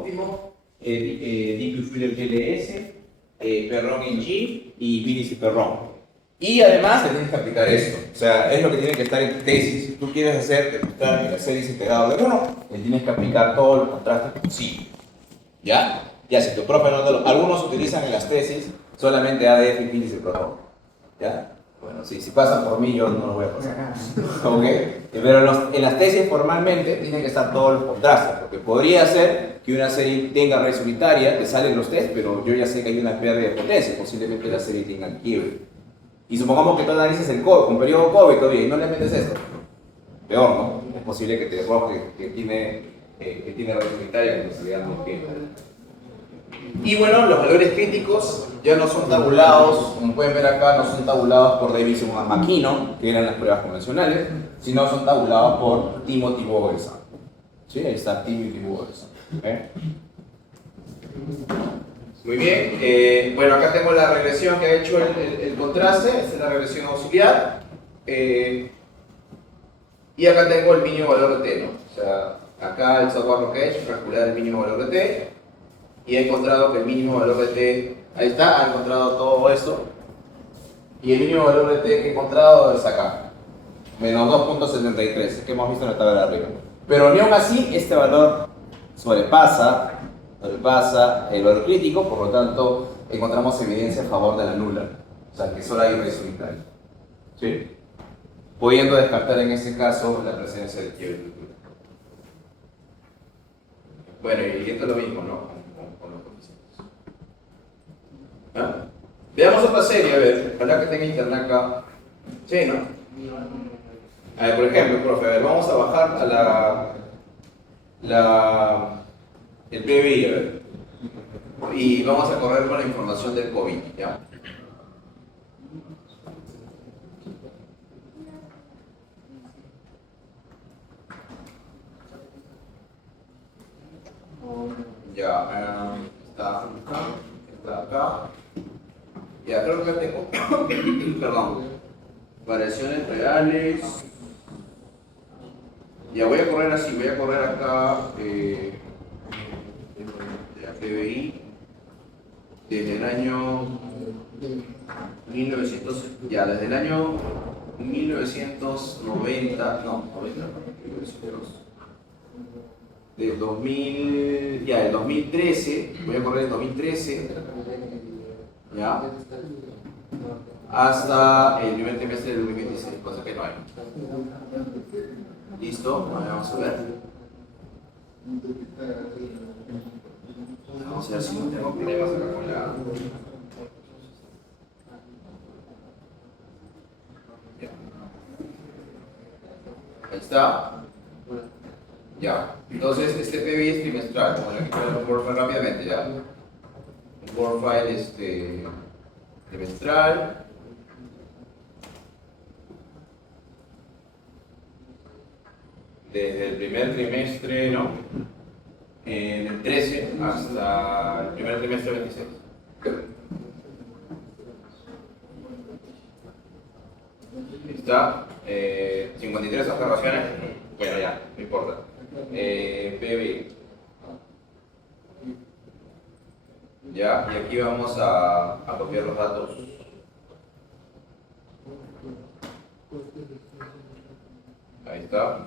óptimo, DQ LS, Perron en G y Viris y Perron. Y además te tienes que aplicar esto, o sea, es lo que tiene que estar en tesis. Si tú quieres hacer, demostrar que la serie es integrado de 1, le tienes que aplicar todos los contrastes posibles. ¿Ya? Ya, si tu profe no te lo... Algunos utilizan en las tesis solamente ADF y Viris y Perron. ¿Ya? Bueno, si pasan por mí, yo no lo voy a pasar. ¿Ok? Pero en las tesis formalmente tienen que estar todos los contrastes, porque podría ser que una serie tenga red unitaria, te salen los test, pero yo ya sé que hay una pérdida de potencia, posiblemente la serie tenga quiebre. Y supongamos que tú analices el COVID, con periodo COVID todavía, y no le metes esto. Peor, ¿no? Es posible que te arroje que tiene red unitaria, que en realidad no tiene. Y bueno, los valores críticos ya no son tabulados, como pueden ver acá, no son tabulados por Davis y McKinnon, que eran las pruebas convencionales, sino son tabulados por Timothy Bogerson. ¿Sí? Ahí está Timothy Bogerson. ¿Okay? Muy bien, bueno, acá tengo la regresión que ha hecho el contraste, esta es la regresión auxiliar. Y acá tengo el mínimo valor de T, ¿no? O sea, acá el software lo que ha hecho es calcular el mínimo valor de T. Y he encontrado que el mínimo valor de T, ahí está, ha encontrado todo esto. Y el mínimo valor de T que he encontrado es acá, menos 2.73, que hemos visto en la tabla de arriba. Pero ni aún así, este valor sobrepasa el valor crítico, por lo tanto, encontramos evidencia a favor de la nula. O sea, que solo hay red unitaria. ¿Sí? Pudiendo descartar en este caso la presencia de quiebre estructural. Bueno, y esto es lo mismo, ¿no? Con los coeficientes. ¿Ah? Veamos otra serie, a ver, ojalá que tenga internet acá. Sí, ¿no? A ver, por ejemplo, profe, a ver, vamos a bajar a el PBI, a ver. Y vamos a correr con la información del COVID, ¿ya? Ya, está acá. Ya, creo que tengo, perdón, variaciones reales. Ya, voy a correr así, voy a correr acá la PBI desde el año 1900, ya, desde el año 1990, no, 90, 1900, del 2000, ya, del 2013, voy a correr el 2013, ya, hasta el primer trimestre del 2026, cosa que no hay. ¿Listo? Vamos a ver. Vamos a ver si no tengo problemas acá con la... Ahí está. Ya. Entonces, este PBI es trimestral, como le quiero el Word file rápidamente, ya. El Word file trimestral. Desde el primer trimestre, no, del 13 hasta el primer trimestre 26. Está, 53 observaciones, bueno ya, no importa. PBI. Ya, y aquí vamos a copiar los datos. Ahí está.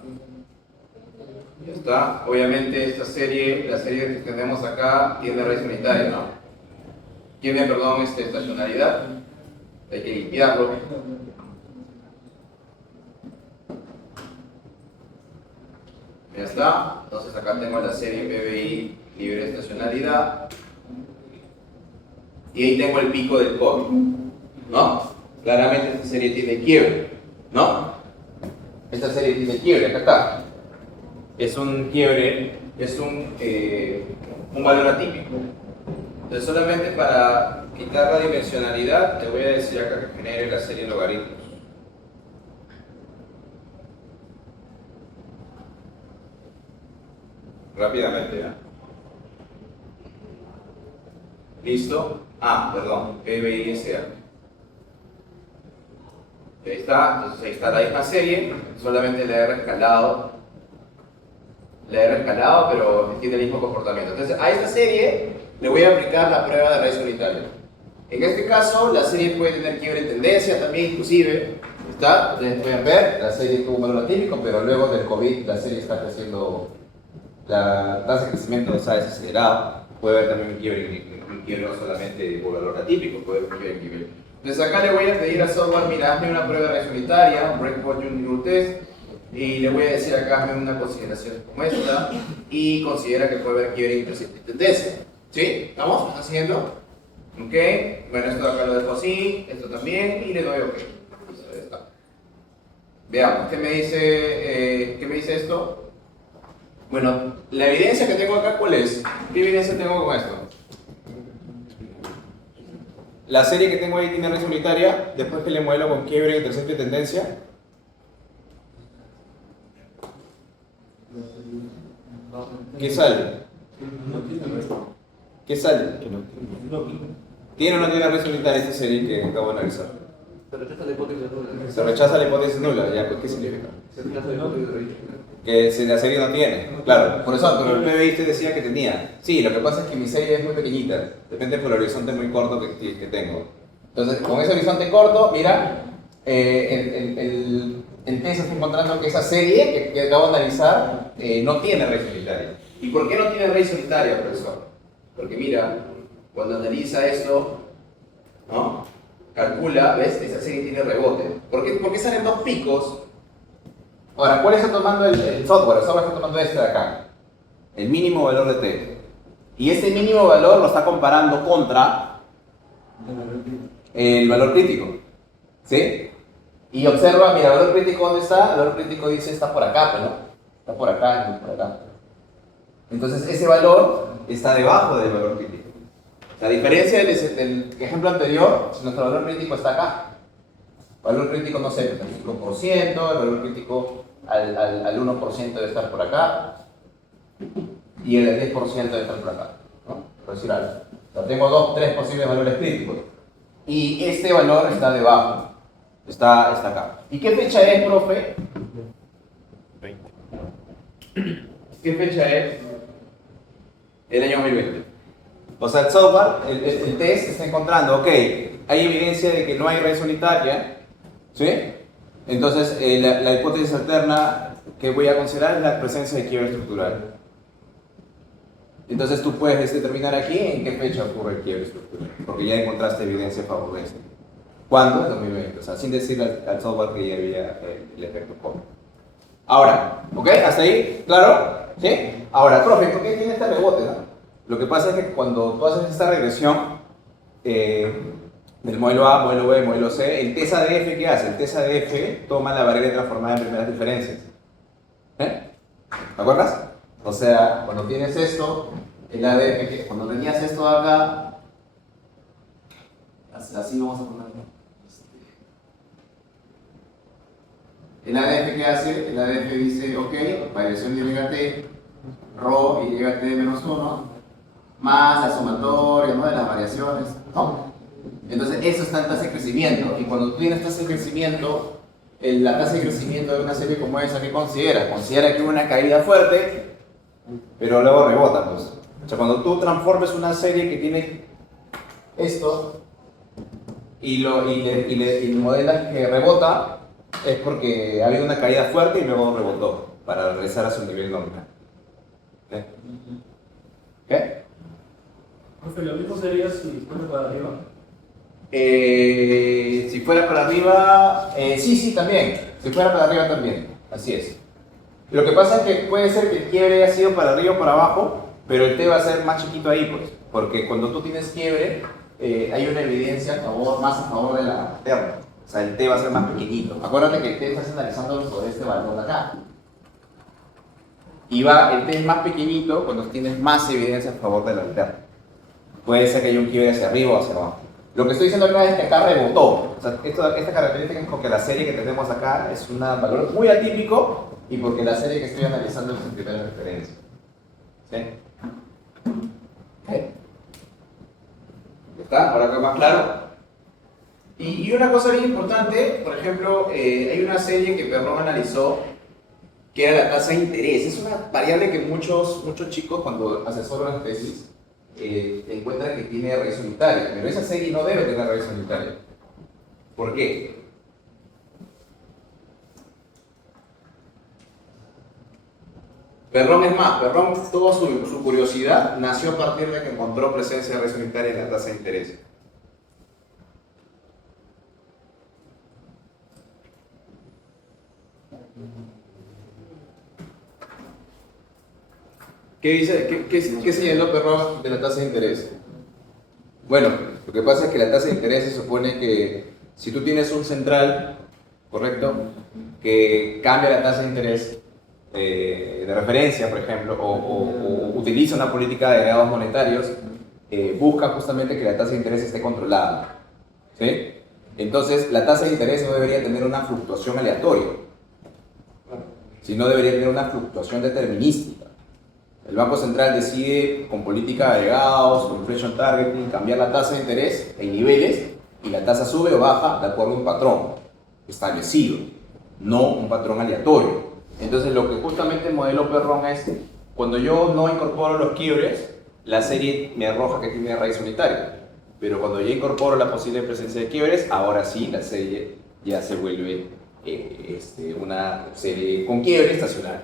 Ya está. Obviamente esta serie, la serie que tenemos acá, tiene raíz unitaria, ¿no? Tiene, perdón, estacionalidad. Hay que limpiarlo. Ya está. Entonces acá tengo la serie PBI libre de estacionalidad. Y ahí tengo el pico del COVID, ¿no? Claramente esta serie tiene quiebre, ¿no? Esta serie tiene quiebre, acá está. Es un quiebre, es un valor atípico. Entonces solamente para quitar la dimensionalidad, te voy a decir acá que genere la serie en logaritmos. Rápidamente, ¿ya? ¿Listo? Perdón, PBISA. Ahí está, entonces ahí está la misma serie, solamente la he rescalado la he rescalado, pero tiene el mismo comportamiento. Entonces, a esta serie le voy a aplicar la prueba de raíz unitaria. En este caso, la serie puede tener quiebre en tendencia también, inclusive. ¿Está? Ustedes pueden ver, la serie tuvo un valor atípico, pero luego del COVID la serie está creciendo, la tasa de crecimiento está desacelerada. Puede haber también un quiebre no solamente por valor atípico, puede haber un quiebre. Entonces acá le voy a pedir al software, mira, hazme una prueba de raíz unitaria, un breakpoint unit test, y le voy a decir acá, hazme una consideración como esta, y considera que puede haber quiebre intercepto y tendencia. ¿Sí? ¿Estamos? ¿Me están siguiendo? Ok, bueno, esto acá lo dejo así, esto también, y le doy OK. Listo, ya está. Veamos, ¿qué me dice esto? Bueno, la evidencia que tengo acá, ¿cuál es? ¿Qué evidencia tengo con esto? La serie que tengo ahí tiene raíz unitaria, después que le modelo con quiebre, intercepto y tendencia. ¿Qué sale? ¿Qué sale? ¿Tiene o no tiene raíz unitaria esta serie que acabo de analizar? Se rechaza la hipótesis nula. Se rechaza la hipótesis nula, ya, pues ¿qué significa? Se rechaza la hipótesis de raíz. Que si la serie no tiene. Claro, por eso, pero el PBI te decía que tenía. Sí, lo que pasa es que mi serie es muy pequeñita, depende por el horizonte muy corto que tengo. Entonces, con ese horizonte corto, mira, el test está encontrando que esa serie que acabo de analizar no tiene raíz unitaria. ¿Y por qué no tiene raíz unitaria, profesor? Porque mira, cuando analiza esto, ¿no? Calcula, ¿ves? Esa serie tiene rebote. ¿Por qué salen dos picos? Ahora, ¿cuál está tomando el software? El software está tomando este de acá. El mínimo valor de T. Y ese mínimo valor lo está comparando contra el valor crítico. ¿Sí? Y observa, mira, el valor crítico, ¿dónde está? El valor crítico dice, está por acá, pero no. Está por acá y por acá. Entonces, ese valor está debajo del valor crítico. La diferencia del ejemplo anterior, nuestro valor crítico está acá. El valor crítico, no sé, el 5%, el valor crítico al 1% debe estar por acá, y el 10% debe estar por acá, ¿no? Por decir algo. O sea, tengo tres posibles valores críticos, y este valor está debajo, está acá. ¿Y qué fecha es, profe? 20. ¿Qué fecha es? El año 2020. O sea, el software, el test está encontrando, ok, hay evidencia de que no hay raíz unitaria, ¿sí? Entonces, la hipótesis alterna que voy a considerar es la presencia de quiebre estructural. Entonces, tú puedes determinar aquí en qué fecha ocurre el quiebre estructural, porque ya encontraste evidencia a favor de esto. ¿Cuándo? En 2020, o sea, sin decir al software que ya había el efecto COVID. Ahora, ¿ok? ¿Hasta ahí? ¿Claro? ¿Sí? Ahora, profe, ¿por qué tiene este rebote, no? Lo que pasa es que cuando tú haces esta regresión del modelo A, modelo B, modelo C, el test ADF, ¿qué hace? El test ADF toma la variable transformada en primeras diferencias. ¿Me acuerdas? O sea, cuando tienes esto, el ADF, cuando tenías esto de acá, así vamos a ponerlo. El ADF, ¿qué hace? El ADF dice, ok, variación de YT, ρ y YT menos 1, más la sumatoria, ¿no?, de las variaciones, ¿no? Entonces, eso está en tasa de crecimiento, y cuando tú tienes tasa de crecimiento, la tasa de crecimiento de una serie como esa, ¿qué considera? Considera que hubo una caída fuerte, pero luego rebota, pues. O sea, cuando tú transformes una serie que tiene esto, y modelas que rebota, es porque ha habido una caída fuerte y luego rebotó, para regresar a su nivel nominal. ¿Okay? ¿Qué? Profe, lo mismo sería si fuera para arriba. Si fuera para arriba, sí, también. Si fuera para arriba también, así es. Lo que pasa es que puede ser que el quiebre haya sido para arriba o para abajo, pero el T va a ser más chiquito ahí, pues. Porque cuando tú tienes quiebre, hay una evidencia más a favor de la alterna. O sea, el T va a ser más pequeñito. Acuérdate que el T estás analizando sobre este valor de acá. Y el T es más pequeñito cuando tienes más evidencia a favor de la alterna. Puede ser que haya un quiebre hacia arriba o hacia abajo. Lo que estoy diciendo acá es que acá rebotó. O sea, esta característica es porque la serie que tenemos acá es un valor muy atípico y porque la serie que estoy analizando es en primera referencia. ¿Sí? ¿Okay? ¿Está? ¿Ahora queda más claro? Y una cosa bien importante, por ejemplo, hay una serie que Perron analizó que era la tasa de interés. Es una variable que muchos chicos cuando asesoran las tesis encuentran que tiene raíz unitaria, pero esa serie no debe tener raíz unitaria. ¿Por qué? Perrón es más, Perrón, toda su curiosidad nació a partir de que encontró presencia de raíz unitaria en la tasa de interés. ¿Qué señaló Perrón de la tasa de interés? Bueno, lo que pasa es que la tasa de interés se supone que si tú tienes un central, ¿correcto?, que cambia la tasa de interés de referencia, por ejemplo, o utiliza una política de agregados monetarios, busca justamente que la tasa de interés esté controlada, ¿sí? Entonces, la tasa de interés no debería tener una fluctuación aleatoria, sino debería tener una fluctuación determinística. El Banco Central decide con política de agregados, con inflation targeting, cambiar la tasa de interés en niveles y la tasa sube o baja de acuerdo a un patrón establecido, no un patrón aleatorio. Entonces, lo que justamente el modelo Perrón es, cuando yo no incorporo los quiebres, la serie me arroja que tiene raíz unitaria. Pero cuando ya incorporo la posible presencia de quiebres, ahora sí la serie ya se vuelve una serie con quiebre estacionaria.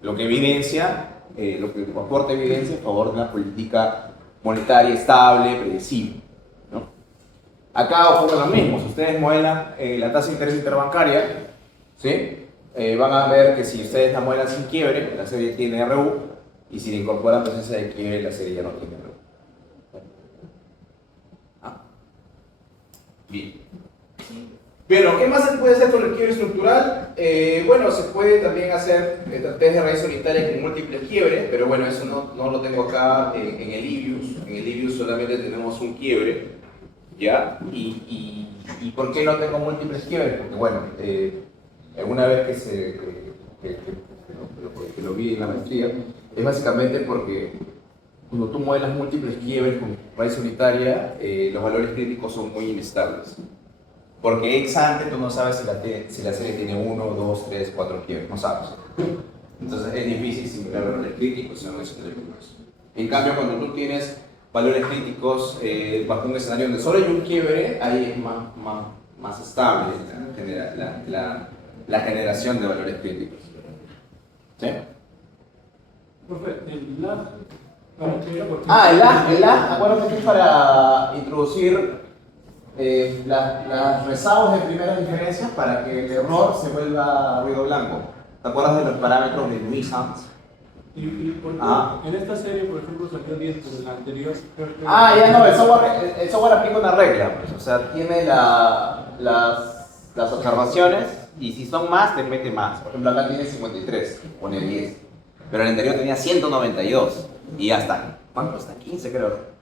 Lo que evidencia, lo que aporta evidencia en favor de una política monetaria estable, predecible, ¿no? Acá ocurre lo mismo. Si ustedes modelan la tasa de interés interbancaria, ¿sí?, van a ver que si ustedes la modelan sin quiebre, la serie tiene RU, y si le incorporan presencia de quiebre, la serie ya no tiene RU. Bien. Pero, ¿qué más se puede hacer con el quiebre estructural? Bueno, se puede también hacer test de raíz unitaria con múltiples quiebres, pero bueno, eso no lo tengo acá en el IBIUS. En el IBIUS solamente tenemos un quiebre, ¿ya? ¿Y por qué no tengo múltiples quiebres? Porque bueno, alguna vez que lo vi en la maestría, es básicamente porque cuando tú modelas múltiples quiebres con raíz unitaria, los valores críticos son muy inestables. Porque ex ante tú no sabes si la serie tiene 1, 2, 3, 4 quiebres, no sabes. Entonces es difícil simular valores críticos si no es números. En cambio, cuando tú tienes valores críticos bajo un escenario donde solo hay un quiebre, ahí es más estable la generación de valores críticos. ¿Sí? Profe, el lag. El lag, acuérdate que es para introducir las rezagos de primeras diferencias para que el error se vuelva ruido blanco. ¿Te acuerdas de los parámetros de Nuisance? ¿Y por qué? En esta serie, por ejemplo, salió 10, pero en la anterior... Ya no, el software aplica una regla, pues, o sea, tiene las observaciones y si son más, te mete más. Por ejemplo, acá tiene 53, pone 10, pero el anterior tenía 192 y ya está. ¿Cuánto? Hasta 15 creo.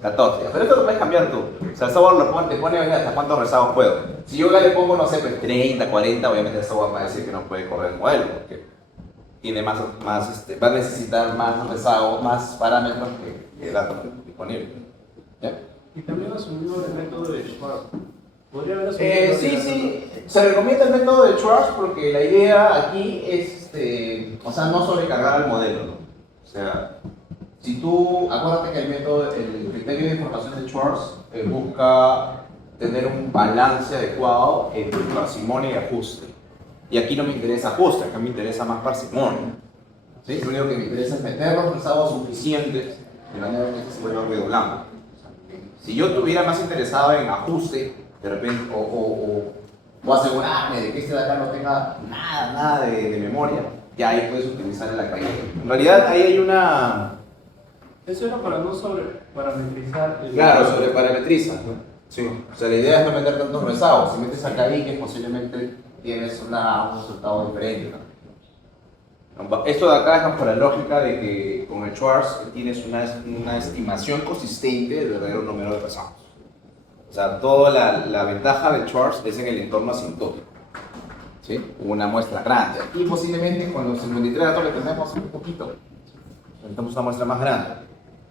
14. Pero esto lo puedes cambiar tú. O sea, el software te pone hasta cuántos rezagos puedo. Si yo ya le pongo, no sé, pues 30, 40, obviamente el software va a decir que no puede correr el modelo, porque tiene va a necesitar más rezagos, más parámetros que datos disponibles. ¿Ya? Y también asumió el método de Schwartz. ¿Podría haber asumido? Sí. Se recomienda el método de Schwartz porque la idea aquí es, no sobrecargar al modelo, ¿no? O sea, si tú, acuérdate que el criterio de información de Schwartz busca tener un balance adecuado entre parsimonia y ajuste. Y aquí no me interesa ajuste, acá me interesa más parsimonia. ¿Sí? Lo único que me interesa es meter los resultados suficientes de manera que se vuelva ruido blanco. Si yo estuviera más interesado en ajuste, de repente, o asegurarme de que este de acá no tenga nada de memoria, ya ahí puedes utilizar el acá. En realidad ahí hay una... Eso era para no sobreparametrizar. Claro, sobreparametriza, ¿no? Sí. O sea, la idea es no meter tantos rezagos. Si metes acá ahí, que posiblemente tienes un resultado diferente, ¿no? Esto de acá es bajo la lógica de que con el Schwartz tienes una estimación consistente del verdadero número de rezagos. O sea, toda la ventaja de Schwartz es en el entorno asintótico. ¿Sí? Una muestra grande. Aquí posiblemente con los 53 datos que tenemos un poquito. Necesitamos una muestra más grande.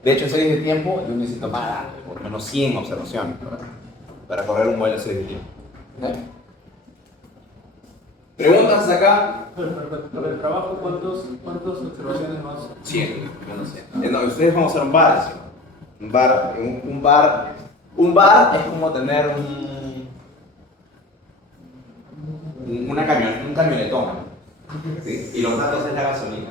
De hecho, en series de tiempo yo necesito más grande, por lo menos 100 observaciones para correr un modelo de serie de tiempo. ¿Sí? ¿Preguntas hasta acá? Para el trabajo, ¿cuántas observaciones más? 100, yo no sé. No, ustedes vamos a hacer un bar. ¿Sí? Un bar es como tener un camionetón. ¿Sí? Y los datos es la gasolina.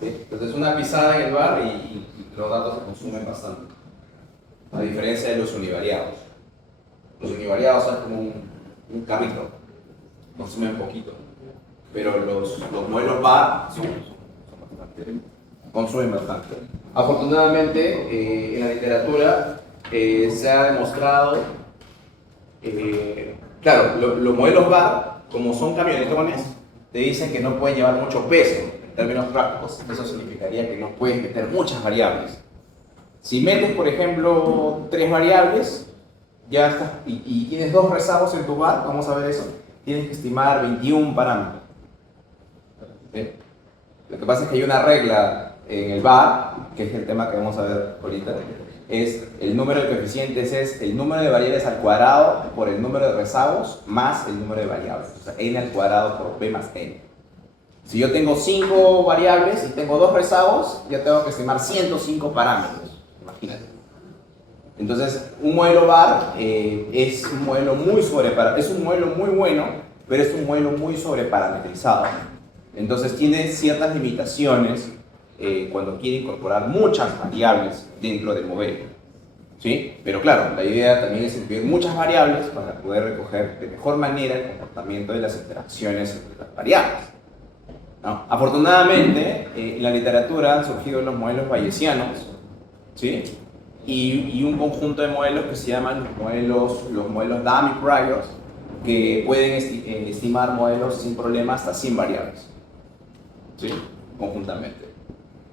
¿Sí? Entonces una pisada en el bar y los datos se consumen bastante. A diferencia de los univariados. Los univariados son como un carrito. Consumen poquito. Pero los modelos bar consumen bastante. Afortunadamente, en la literatura se ha demostrado, claro, los modelos bar, como son camionetones, te dicen que no pueden llevar mucho peso en términos prácticos. Eso significaría que no puedes meter muchas variables. Si metes, por ejemplo, 3 variables, ya estás, y tienes 2 rezagos en tu bar, vamos a ver eso, tienes que estimar 21 parámetros. ¿Sí? Lo que pasa es que hay una regla en el bar, que es el tema que vamos a ver ahorita, es el número de coeficientes, es el número de variables al cuadrado por el número de rezagos más el número de variables. O sea, n al cuadrado por b más n. Si yo tengo 5 variables y tengo 2 rezagos, ya tengo que estimar 105 parámetros. Imagínate. Entonces, un modelo bar es un modelo es un modelo muy bueno, pero es un modelo muy sobreparametrizado. Entonces, tiene ciertas limitaciones cuando quiere incorporar muchas variables dentro del modelo. ¿Sí? Pero claro, la idea también es incluir muchas variables para poder recoger de mejor manera el comportamiento de las interacciones entre las variables. ¿No? Afortunadamente, en la literatura han surgido los modelos bayesianos, ¿sí? Y un conjunto de modelos que se llaman los modelos Dummy-Priors, que pueden estimar modelos sin problema hasta 100 variables, ¿sí? Conjuntamente,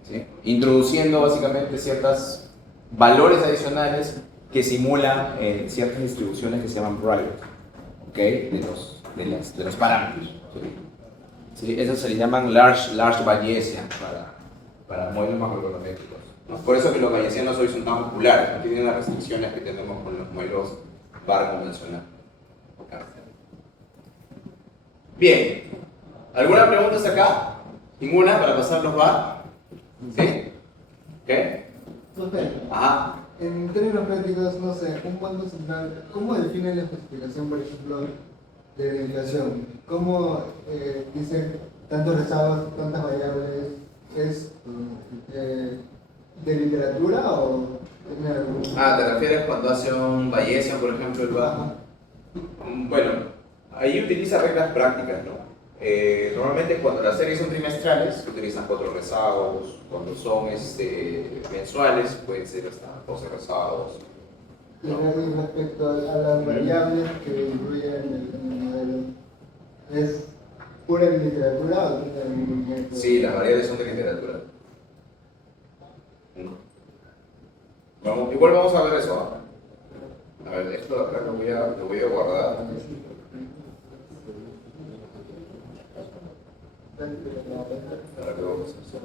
¿sí? Introduciendo básicamente ciertos valores adicionales que simulan ciertas distribuciones que se llaman priors, ¿okay? de los parámetros, ¿sí? ¿Sí? Esos se le llaman large Bayesian para modelos macroeconométricos, ¿no? Por eso que los bayesianos hoy son tan populares, no tienen las restricciones que tenemos con los modelos bar convencional. Bien, ¿alguna pregunta hasta acá? ¿Ninguna para pasar los bar? ¿Sí? ¿Qué? Ajá. En términos prácticos, no sé, un banco central, ¿cómo define la justificación, por ejemplo, de la inflación? ¿Cómo dice tantos rezagos, tantas variables? ¿Es de literatura o tiene algún...? ¿Te refieres cuando hace un Bayesian, por ejemplo, el bar? Bueno, ahí utiliza reglas prácticas, ¿no? Normalmente cuando las series son trimestrales, utilizan 4 rezagos. Cuando son mensuales, pueden ser hasta 12 rezagos. Y respecto a las variables que incluyen en el modelo, ¿es pura literatura o tiene algún método? Sí, las variables son de literatura. Igual vamos a ver eso, ¿no? A ver, esto de acá lo voy a guardar. Ahora, ¿qué vamos a hacer?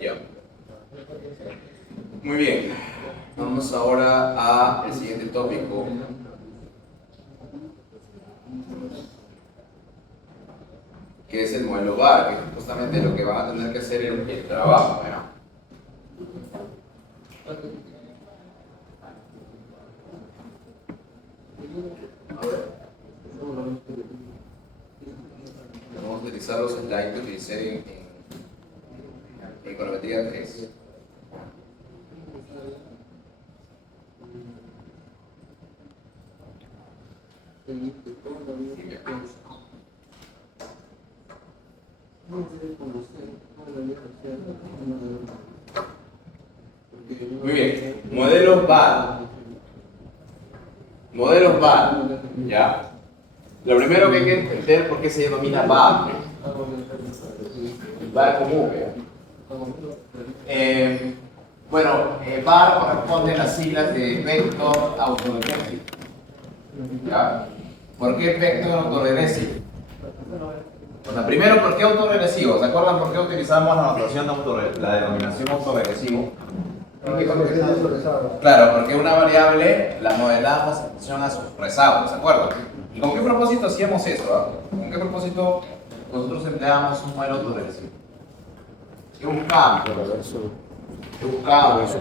Ya. Muy bien. Vamos ahora al siguiente tópico. Que es el modelo bar, que es justamente lo que van a tener que hacer el trabajo, ¿no? A ver. Vamos a utilizar los slides que utilicé en econometría 3. Muy bien, modelos bar. Modelos bar, ¿ya? Lo primero que hay que entender por qué se denomina bar. Bar común, bar corresponde a las siglas de vector autoregresivo. ¿Ya? ¿Por qué vector autoregresivo? O sea, primero, ¿por qué autoregresivo? ¿Se acuerdan por qué utilizamos la notación la denominación autoregresivo? ¿En qué contexto es rezado? Claro, porque una variable la modelamos en función a sus rezados, ¿de acuerdo? ¿Y con qué propósito hacíamos eso? ¿Con qué propósito nosotros empleábamos un modelo autoregresivo? ¿Qué buscábamos? ¿Qué buscábamos?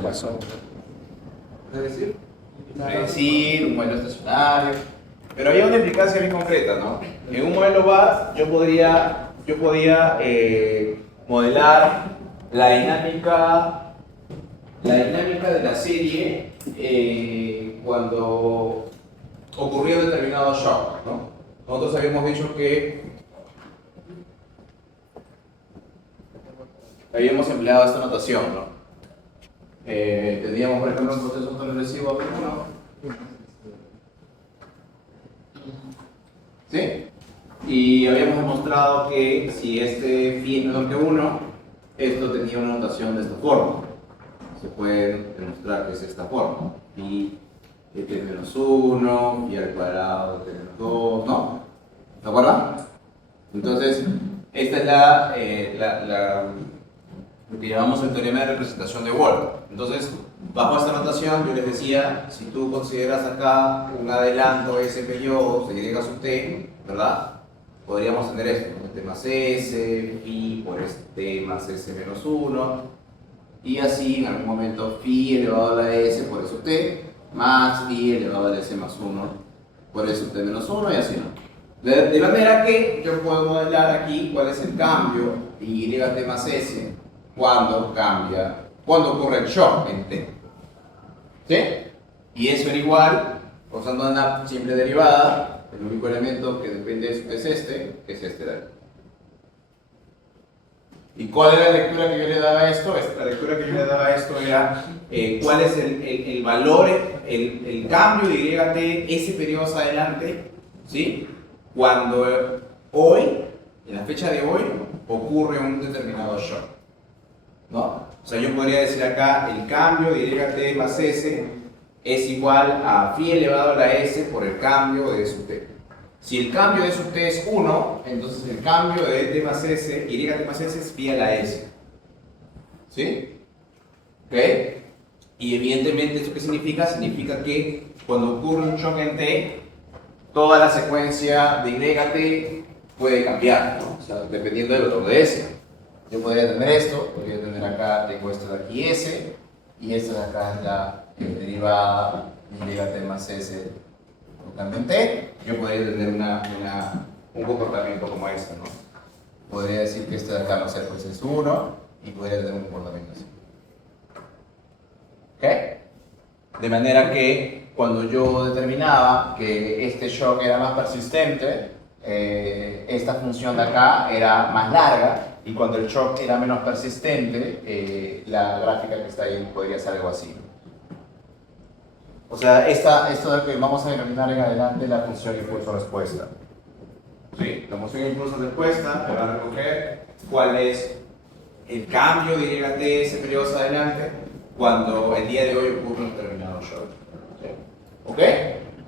Es decir, predecir un modelo estacionario. Pero había una implicancia bien concreta, ¿no? En un modelo VAR yo podía modelar la dinámica de la serie cuando ocurrió determinado shock, ¿no? Nosotros habíamos dicho que habíamos empleado esta notación, ¿no? Teníamos, por ejemplo, un proceso autoregresivo ¿no? ¿Sí? Y habíamos demostrado que si este phi es menor que 1, esto tenía una notación de esta forma. Se puede demostrar que es esta forma. Phi de t menos 1, phi al cuadrado de t menos 2, ¿no? ¿De acuerdo? Entonces, esta es lo que llamamos el teorema de representación de Wolf. Entonces, bajo esta notación, yo les decía, si tú consideras acá un adelanto S periodo de Y sub t, ¿verdad? Podríamos tener esto, ¿no? T más S, phi por T más S menos 1, y así en algún momento phi elevado a la S por S sub t, más phi elevado a la S más 1 por S sub t menos 1, y así, ¿no? De manera que yo puedo modelar aquí cuál es el cambio de YT más S cuando ocurre el shock en T. ¿Sí? Y eso era igual, usando una simple derivada, el único elemento que depende de eso es este de aquí. ¿Y cuál era la lectura que yo le daba a esto? La lectura que yo le daba a esto era cuál es el valor, el cambio de YT, ese periodo hacia adelante, ¿sí? Cuando hoy, en la fecha de hoy, ocurre un determinado shock, ¿no? O sea, yo podría decir acá, el cambio de YT más S es igual a phi elevado a la S por el cambio de E sub t. Si el cambio de E sub t es 1, entonces el cambio de T más S, YT más S es phi a la S. ¿Sí? ¿Ok? Y evidentemente, ¿esto qué significa? Significa que cuando ocurre un shock en T, toda la secuencia de YT puede cambiar, ¿no? O sea, dependiendo del valor de S. Yo podría tener esto, podría tener acá, tengo esto de aquí S, y esto de acá es la derivada de YT más S por cambio en T. Yo podría tener un comportamiento como este, ¿no? Podría decir que esto de acá, no sé, pues es 1, y podría tener un comportamiento así. ¿Ok? De manera que cuando yo determinaba que este shock era más persistente, esta función de acá era más larga, y cuando el shock era menos persistente, la gráfica que está ahí podría ser algo así. O sea, esto de que vamos a determinar en adelante la función impulso-respuesta. Sí, la función impulso-respuesta me va a recoger cuál es el cambio de YT ese periodo hacia adelante cuando el día de hoy ocurre un determinado shock. ¿Sí? ¿Ok?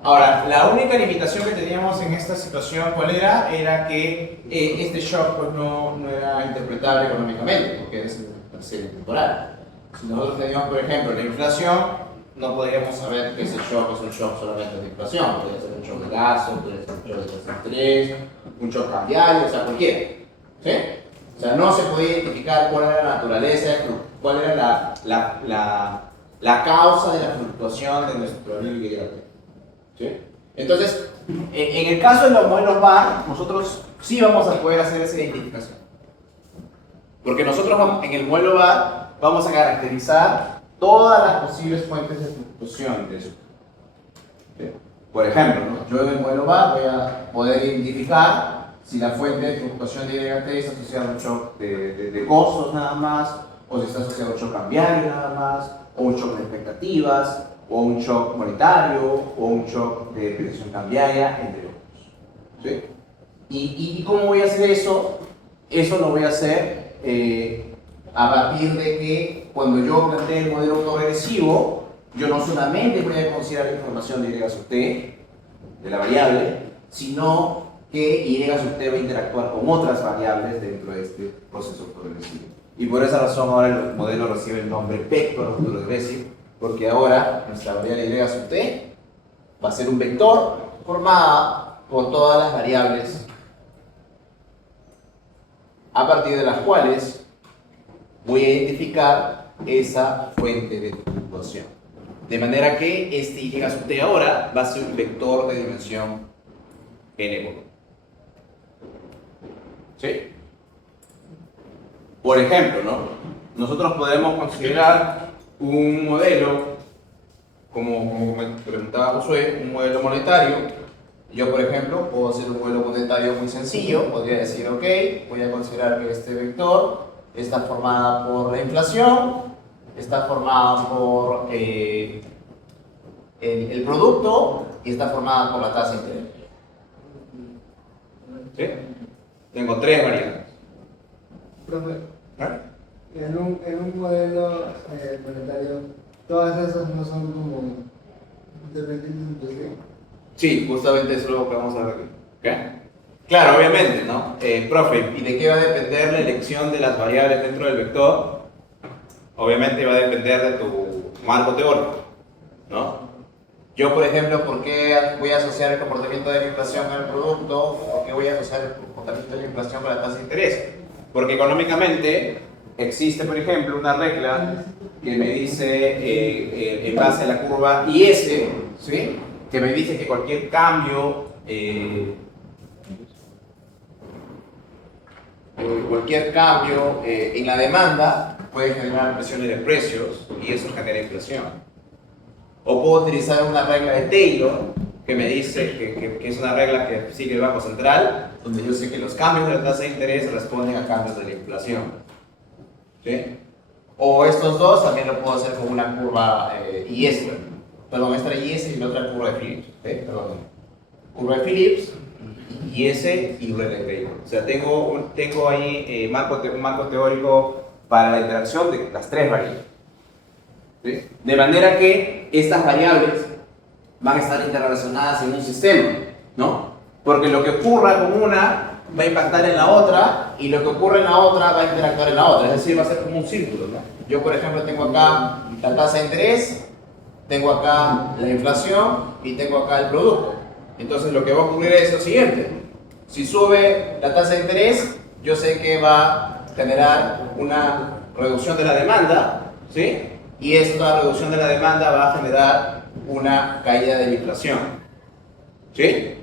Ahora, la única limitación que teníamos en esta situación, ¿cuál era? Era que este shock pues, no era interpretable económicamente, porque es una serie temporal. Si nosotros teníamos, por ejemplo, la inflación, no podríamos saber que ese shock es un shock solamente de inflación. Podría ser un shock de gasto, podría ser un shock de tasa de interés, un shock cambiario, o sea, cualquiera. ¿Sí? O sea, no se podía identificar cuál era la naturaleza, cuál era la causa de la fluctuación de nuestro nivel de YT. ¿Sí? Entonces, en el caso de los modelos VAR, nosotros sí vamos a poder hacer esa identificación. Porque nosotros en el modelo VAR vamos a caracterizar todas las posibles fuentes de fluctuación de eso. ¿Sí? Por ejemplo, ¿no? Yo en el modelo VAR voy a poder identificar si la fuente de fluctuación de YT está asociada a un shock de costos nada más, o si está asociado a un shock cambiario nada más, o un shock de expectativas, o un shock monetario, o un shock de depreciación cambiaria, entre otros. ¿Sí? ¿Y cómo voy a hacer eso? Eso lo voy a hacer a partir de que cuando yo plantee el modelo autoregresivo, yo no solamente voy a considerar la información de Y sub t, de la variable, sino que Y sub t va a interactuar con otras variables dentro de este proceso autoregresivo. Y por esa razón ahora el modelo recibe el nombre vector autoregresivo, porque ahora nuestra variable y sub t va a ser un vector formada por todas las variables a partir de las cuales voy a identificar esa fuente de fluctuación. De manera que este y sub t ahora va a ser un vector de dimensión n. ¿Sí? Por ejemplo, ¿no? Nosotros podemos considerar un modelo, como me preguntaba Josué, un modelo monetario. Yo, por ejemplo, puedo hacer un modelo monetario muy sencillo. Podría decir, ok, voy a considerar que este vector está formada por la inflación, está formada por el producto y está formada por la tasa de interés. ¿Sí? Tengo tres variables. Profe, ¿Eh? en un modelo monetario, todas esas no son como dependientes entre sí. Sí, justamente eso es lo que vamos a ver aquí. ¿Qué? Claro, obviamente, ¿no? Profe, ¿y de qué va a depender la elección de las variables dentro del vector? Obviamente va a depender de tu marco teórico, ¿no? Yo, por ejemplo, ¿por qué voy a asociar el comportamiento de la inflación al producto? ¿Por qué voy a asociar el comportamiento de la inflación con la tasa de interés? Porque económicamente existe, por ejemplo, una regla que me dice, en base a la curva IS, ¿sí? Que me dice que cualquier cambio en la demanda puede generar presiones de precios y eso genera inflación. O puedo utilizar una regla de Taylor que me dice que es una regla que sigue el Banco Central, donde yo sé que los cambios de la tasa de interés responden a cambios de la inflación. ¿Sí? O estos dos también lo puedo hacer con una curva IS. Perdón, esta era IS y la otra curva de Phillips. Perdón. Curva de Phillips, IS y regla de Taylor. O sea, tengo ahí un marco teórico para la interacción de las tres variables. ¿Sí? De manera que estas variables van a estar interrelacionadas en un sistema, ¿no? Porque lo que ocurra con una va a impactar en la otra y lo que ocurre en la otra va a interactuar en la otra, es decir, va a ser como un círculo, ¿no? Yo, por ejemplo, tengo acá la tasa de interés, tengo acá la inflación y tengo acá el producto. Entonces lo que va a ocurrir es lo siguiente: si sube la tasa de interés, yo sé que va a generar una reducción de la demanda, ¿sí? Y esta reducción de la demanda va a generar una caída de la inflación, ¿sí?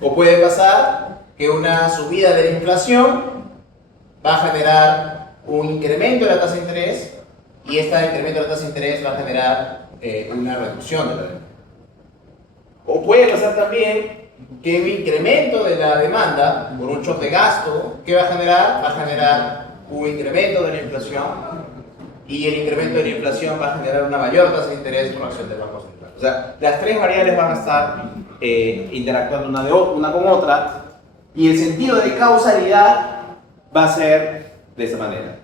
O puede pasar que una subida de la inflación va a generar un incremento de la tasa de interés y este incremento de la tasa de interés va a generar una reducción de la demanda. O puede pasar también que un incremento de la demanda por un shock de gasto, ¿qué va a generar? Va a generar un incremento de la inflación y el incremento de la inflación va a generar una mayor tasa de interés por acción del Banco Central. O sea, las tres variables van a estar interactuando una con otra y el sentido de causalidad va a ser de esa manera.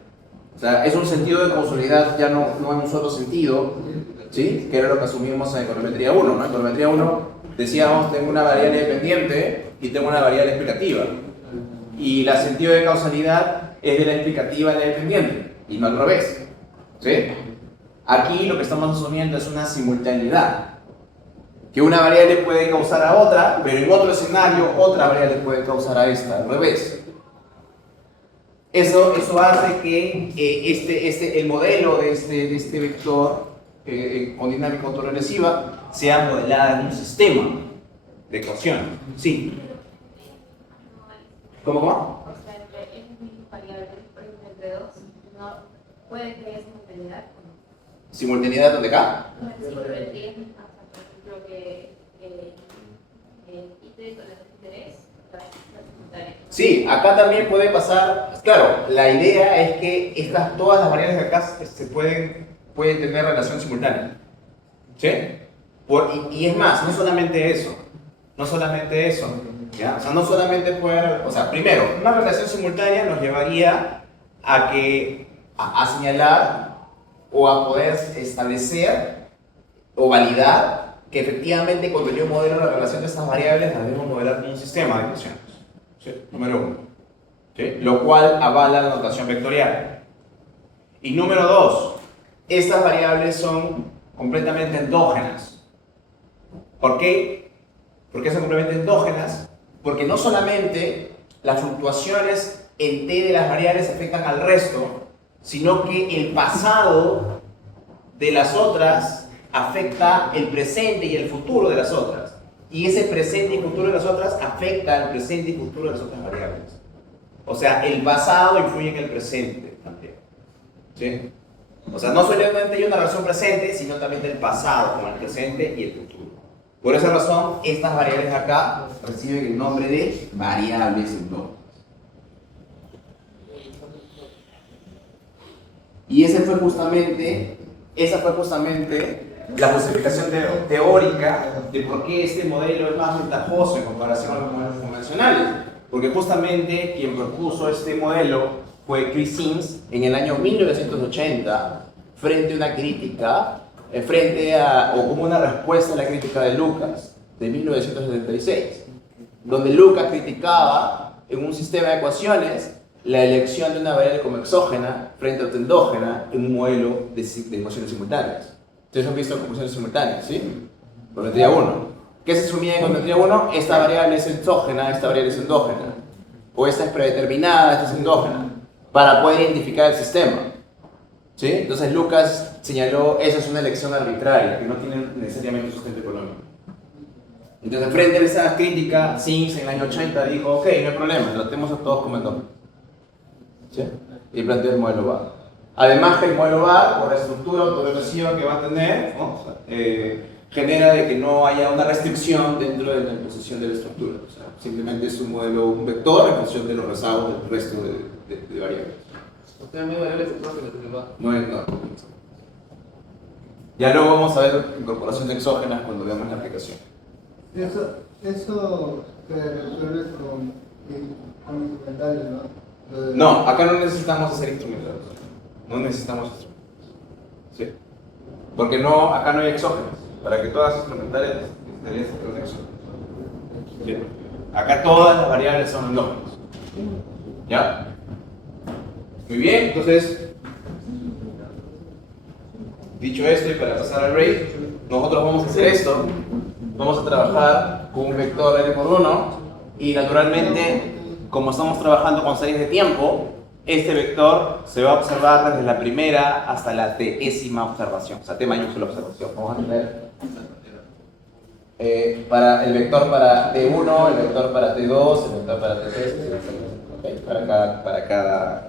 O sea, es un sentido de causalidad ya no en un solo sentido, ¿sí? Que era lo que asumimos en econometría 1, ¿no? En econometría 1 decíamos, tengo una variable dependiente y tengo una variable explicativa. Y el sentido de causalidad es de la explicativa a la dependiente, y no al revés. ¿Sí? Aquí lo que estamos asumiendo es una simultaneidad. Que una variable puede causar a otra, pero en otro escenario otra variable puede causar a esta, al revés. Eso hace que el modelo de este vector con dinámica autoregresiva sea modelada en un sistema de ecuaciones. Sí. ¿Cómo? O sea, entre esas variables, por ejemplo, entre dos, no puede que haya simultaneidad. ¿Simultaneidad dónde acá? No es simultaneidad, por ejemplo, que IT con el interés está simultáneo. Sí, acá también puede pasar. Claro, la idea es que todas las variables de acá pueden tener relación simultánea. ¿Sí? Y es más, no solamente eso. ¿Ya? O sea, no solamente puede. O sea, primero, una relación simultánea nos llevaría a señalar o a poder establecer o validar que efectivamente cuando yo modelo la relación de estas variables las debemos modelar como un sistema de ecuaciones. ¿Sí? Número 1. ¿Sí? Lo cual avala la notación vectorial. Y número 2, estas variables son completamente endógenas. ¿Por qué? ¿Por qué son completamente endógenas? Porque no solamente las fluctuaciones en t de las variables afectan al resto, sino que el pasado de las otras afecta el presente y el futuro de las otras. Y ese presente y futuro de las otras afecta al presente y futuro de las otras variables. O sea, el pasado influye en el presente también. ¿Sí? O sea, no solamente hay una relación presente, sino también del pasado con el presente y el futuro. Por esa razón, estas variables de acá reciben el nombre de variables endógenas. Y esa fue justamente la justificación teórica de por qué este modelo es más ventajoso en comparación a los modelos convencionales. Porque justamente quien propuso este modelo fue Chris Sims en el año 1980, frente a una crítica, o como una respuesta a la crítica de Lucas, de 1976, donde Lucas criticaba en un sistema de ecuaciones la elección de una variable como exógena frente a otra endógena en un modelo de ecuaciones simultáneas. Ustedes han visto ecuaciones simultáneas, ¿sí? Geometría 1. ¿Qué se asumía en geometría 1? Esta variable es exógena, esta variable es endógena. O esta es predeterminada, esta es endógena. Para poder identificar el sistema. ¿Sí? Entonces Lucas señaló, esa es una elección arbitraria, que no tiene necesariamente un sustento económico. Entonces, frente a esa crítica, Sims en el año 80 dijo, ok, no hay problema, tratemos a todos como endógenos. ¿Sí? Y planteó el modelo VAR. Además que el modelo VAR, por la estructura autoregresiva que va a tener, ¿no? Genera de que no haya una restricción dentro de la imposición de la estructura. O sea, simplemente es un modelo, un vector en función de los rezagos del resto de variables. ¿Usted me variables exógenas en el VAR? No. Ya luego vamos a ver incorporación de exógenas cuando veamos la aplicación. Eso se resuelve con instrumentales, ¿no? No, acá no necesitamos hacer instrumentales. No necesitamos instrumentales. ¿Sí? Porque no, acá no hay exógenas. Para que todas las instrumentales necesitarían ser exógenas. ¿Sí? Acá todas las variables son endógenas. ¿Ya? Muy bien, entonces, dicho esto y para pasar al break, nosotros vamos a hacer esto. Vamos a trabajar con un vector n por 1 y naturalmente, como estamos trabajando con series de tiempo, este vector se va a observar desde la primera hasta la décima observación, o sea, t mayúscula observación. Vamos a tener para el vector para t1, el vector para t2, el vector para t3, ¿okay? para cada.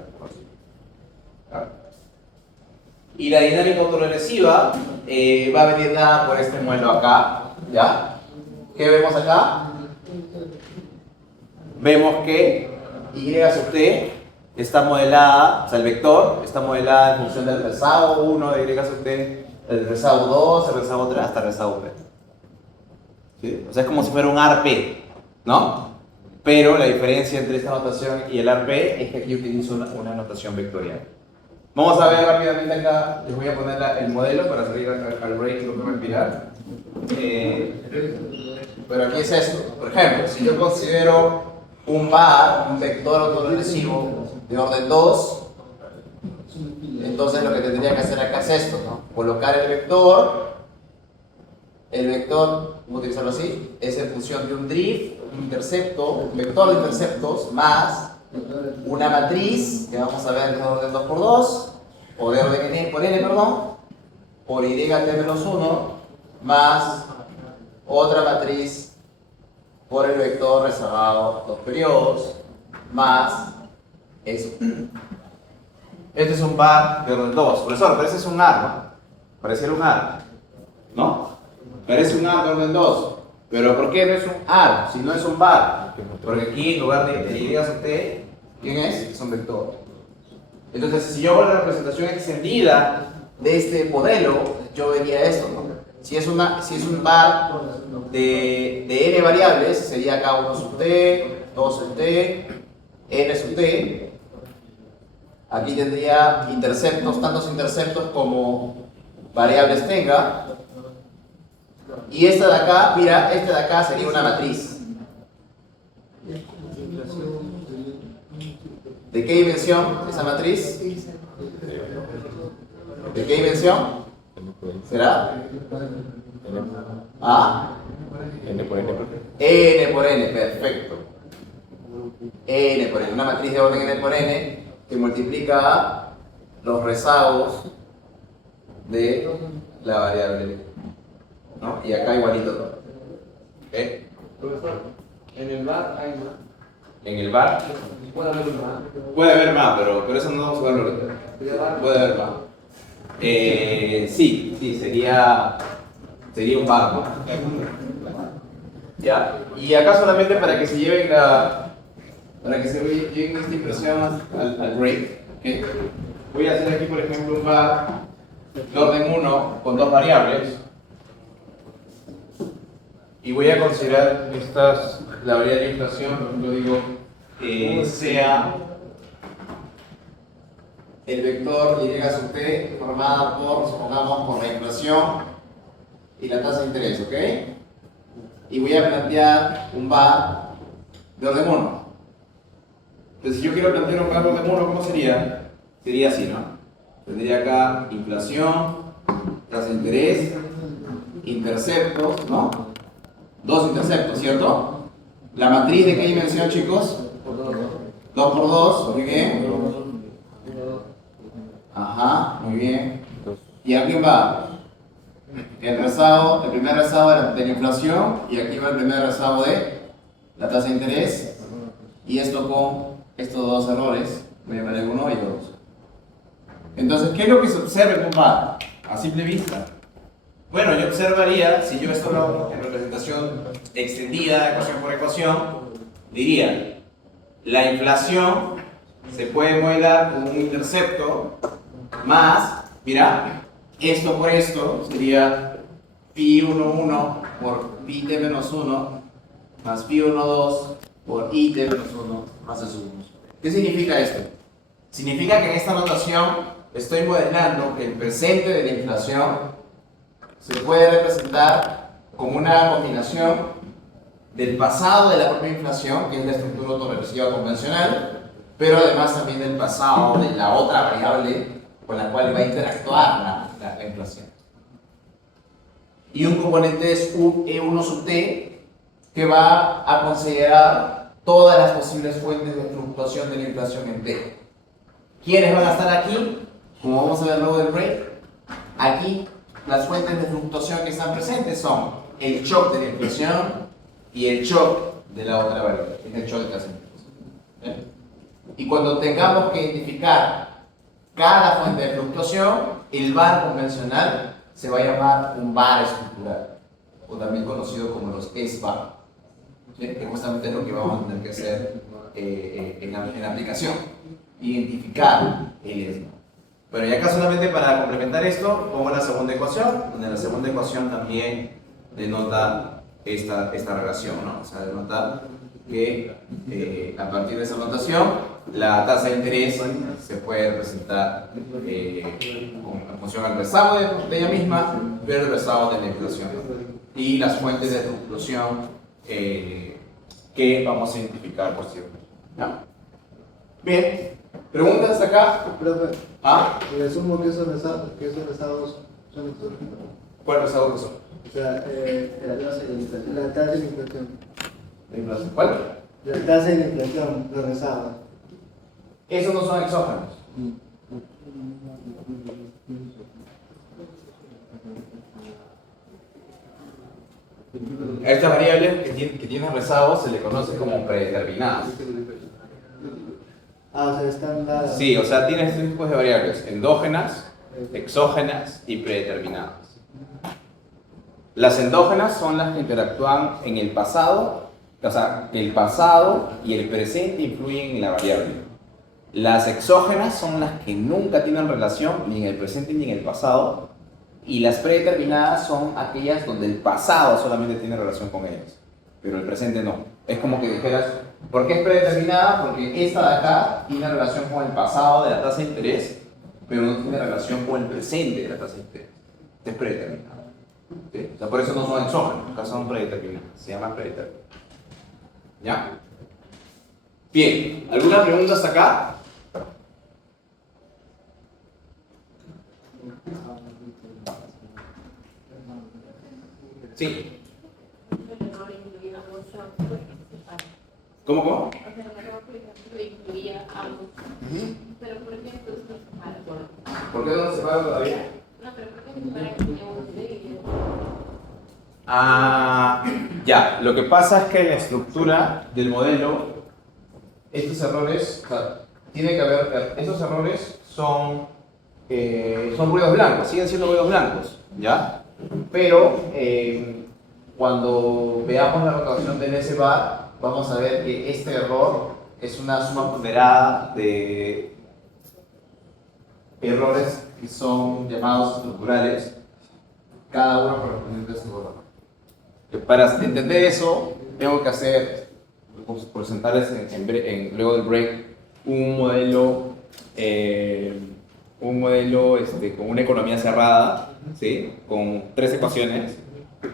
Y la dinámica autoregresiva va a venir dada por este modelo acá, ¿ya? ¿Qué vemos acá? Vemos que y sub t está modelada, o sea, el vector está modelada en función del rezago 1 de y sub t, el rezago 2, el rezago 3 hasta el rezago p. ¿Sí? O sea, es como si fuera un ARP, ¿no? Pero la diferencia entre esta notación y el ARP es que aquí utilizo una notación vectorial. Vamos a ver rápidamente acá, les voy a poner el modelo para salir al break y no respirar. Pero aquí es esto. Por ejemplo, si yo considero un VAR, un vector autoregresivo de orden 2, entonces lo que tendría que hacer acá es esto, ¿no? Colocar el vector, vamos a utilizarlo así, es en función de un drift, un intercepto, un vector de interceptos más una matriz que vamos a ver de orden 2×2 o de orden n por n, perdón, por y t-1 más otra matriz por el vector rezagado 2 periodos más eso. Este es un VAR de orden 2. Profesor, pero ese es un AR, ¿no? Pareciera un AR, ¿no? Parece un AR de orden 2. Pero ¿por qué no es un AR si no es un VAR? Porque aquí en lugar de y sub t, ¿quién es? Es un vector. Entonces, si yo hago la representación extendida de este modelo, yo vería esto, ¿no? Si es un VAR de n variables, sería acá 1 sub t, 2 sub t, n sub t. Aquí tendría interceptos, tantos interceptos como variables tenga. Y esta de acá, mira, esta de acá sería una matriz. ¿De qué dimensión esa matriz? qué dimensión? ¿Será? ¿Ah? N por N. N por N, perfecto. N por N, una matriz de orden N por N que multiplica los rezagos de la variable, ¿no? Y acá igualito todo. ¿Ok? Profesor, en el bar hay más. En el bar Puede haber más. puede haber más, pero eso no vamos a verlo ahorita. Puede haber más. Sí, sería un bar, ¿no? ¿Ya? Y acá solamente para que se lleven lleven esta impresión al break, ¿ok? Voy a hacer aquí, por ejemplo, un bar de orden 1 con dos variables. Y voy a considerar la variable de inflación, yo digo, sea el vector y sub t formada por la inflación y la tasa de interés, ¿ok? Y voy a plantear un bar de orden 1. Entonces, si yo quiero plantear un bar de orden 1, ¿cómo sería? Sería así, ¿no? Tendría acá inflación, tasa de interés, interceptos, ¿no? Dos interceptos, ¿cierto? La matriz de qué dimensión, chicos? 2 por 2, muy bien. Ajá, muy bien. ¿Y a quién va? El primer rezago de la inflación, y aquí va el primer rezago de la tasa de interés, y esto con estos dos errores, voy a poner 1 y 2. Entonces, ¿qué es lo que se observa en un bar? A simple vista. Bueno, yo observaría, si yo esto lo hago en representación extendida, ecuación por ecuación, diría, la inflación se puede modelar como un intercepto más, mira, esto por esto sería pi 1 por pi t menos 1 más pi 2 por i t menos 1 más el sub 1. ¿Qué significa esto? Significa que en esta notación estoy modelando que el presente de la inflación se puede representar como una combinación del pasado de la propia inflación, que es la estructura autorregresiva convencional, pero además también del pasado de la otra variable con la cual va a interactuar la inflación. Y un componente es E1 sub t, que va a considerar todas las posibles fuentes de fluctuación de la inflación en t. ¿Quiénes van a estar aquí? Como vamos a ver luego del break, aquí las fuentes de fluctuación que están presentes son el shock de la inflación y el shock de la otra variable, que es el shock de tasa de interés. Y cuando tengamos que identificar cada fuente de fluctuación, el bar convencional se va a llamar un bar estructural, o también conocido como los S-bar, que justamente es lo que vamos a tener que hacer en la aplicación, identificar el S-bar. Bueno, y acá solamente para complementar esto, pongo la segunda ecuación, donde la segunda ecuación también denota esta relación, ¿no? O sea, denota que a partir de esa notación, la tasa de interés se puede representar en función al rezago de ella misma, pero el rezago de la inflación. Y las fuentes de fluctuación que vamos a identificar por cierto. ¿No? Bien. ¿Preguntas hasta acá? Profe, ¿Ah? resumo que esos rezados son estos. ¿Cuál rezago que son? O sea, la tasa de inflación. ¿La inflación? ¿Cuál? La tasa de inflación, los rezagos. Esos no son exógenos. A estas variables que tienen rezagos se le conoce como predeterminadas. O sea, están dadas. Sí, o sea, tienes tres tipos de variables: endógenas, exógenas y predeterminadas. Las endógenas son las que interactúan en el pasado, o sea, el pasado y el presente influyen en la variable. Las exógenas son las que nunca tienen relación ni en el presente ni en el pasado, y las predeterminadas son aquellas donde el pasado solamente tiene relación con ellas, pero el presente no. Es como que dijeras, ¿por qué es predeterminada? Porque esta de acá tiene relación con el pasado de la tasa de interés, pero no tiene relación con el presente de la tasa de interés. Es predeterminada. ¿Sí? O sea, por eso no son exógenos, acá son predeterminadas, se llaman predeterminadas. ¿Ya? Bien, ¿alguna pregunta hasta acá? Sí. El error incluía ambos shocks. ¿Cómo? O sea, el error, por ejemplo, incluía ambos. Pero ¿por qué entonces no se separa? ¿Por qué no se separa todavía? No, pero ¿por qué se separa que tenía un D y el Ah, ya. Lo que pasa es que en la estructura del modelo, estos errores, o sea, tiene que haber, estos errores son ruidos blancos, siguen siendo ruidos blancos, ¿ya? Pero cuando veamos la rotación del S bar, vamos a ver que este error es una suma ponderada de errores que son llamados estructurales, cada uno correspondiente a su error. Para entender eso, tengo que hacer, por sentarles luego del break, un modelo con una economía cerrada, ¿sí? Con 3 ecuaciones,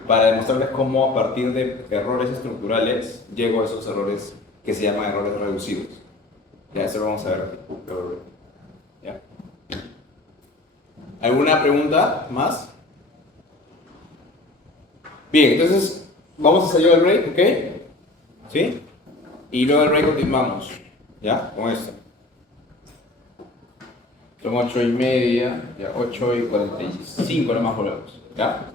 para demostrarles cómo a partir de errores estructurales llego a esos errores que se llaman errores reducidos. Ya, eso lo vamos a ver aquí. ¿Ya? ¿Alguna pregunta más? Bien, entonces vamos a salir del break, ¿ok? ¿Sí? Y luego del break continuamos, ¿ya? Con esto. Son 8:30, ya 8:45 nomás volvemos, ¿ya?